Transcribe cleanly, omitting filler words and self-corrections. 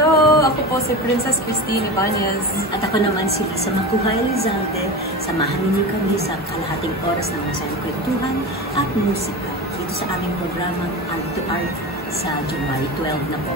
Hello! Ako po si Princess Christine Ibanez. At ako naman si Lisa Makuhay Elizalde. Samahan ninyo kami sa kalahating oras ng masayang kwentuhan at musika dito sa aming programang Art to Art sa January 12 na po.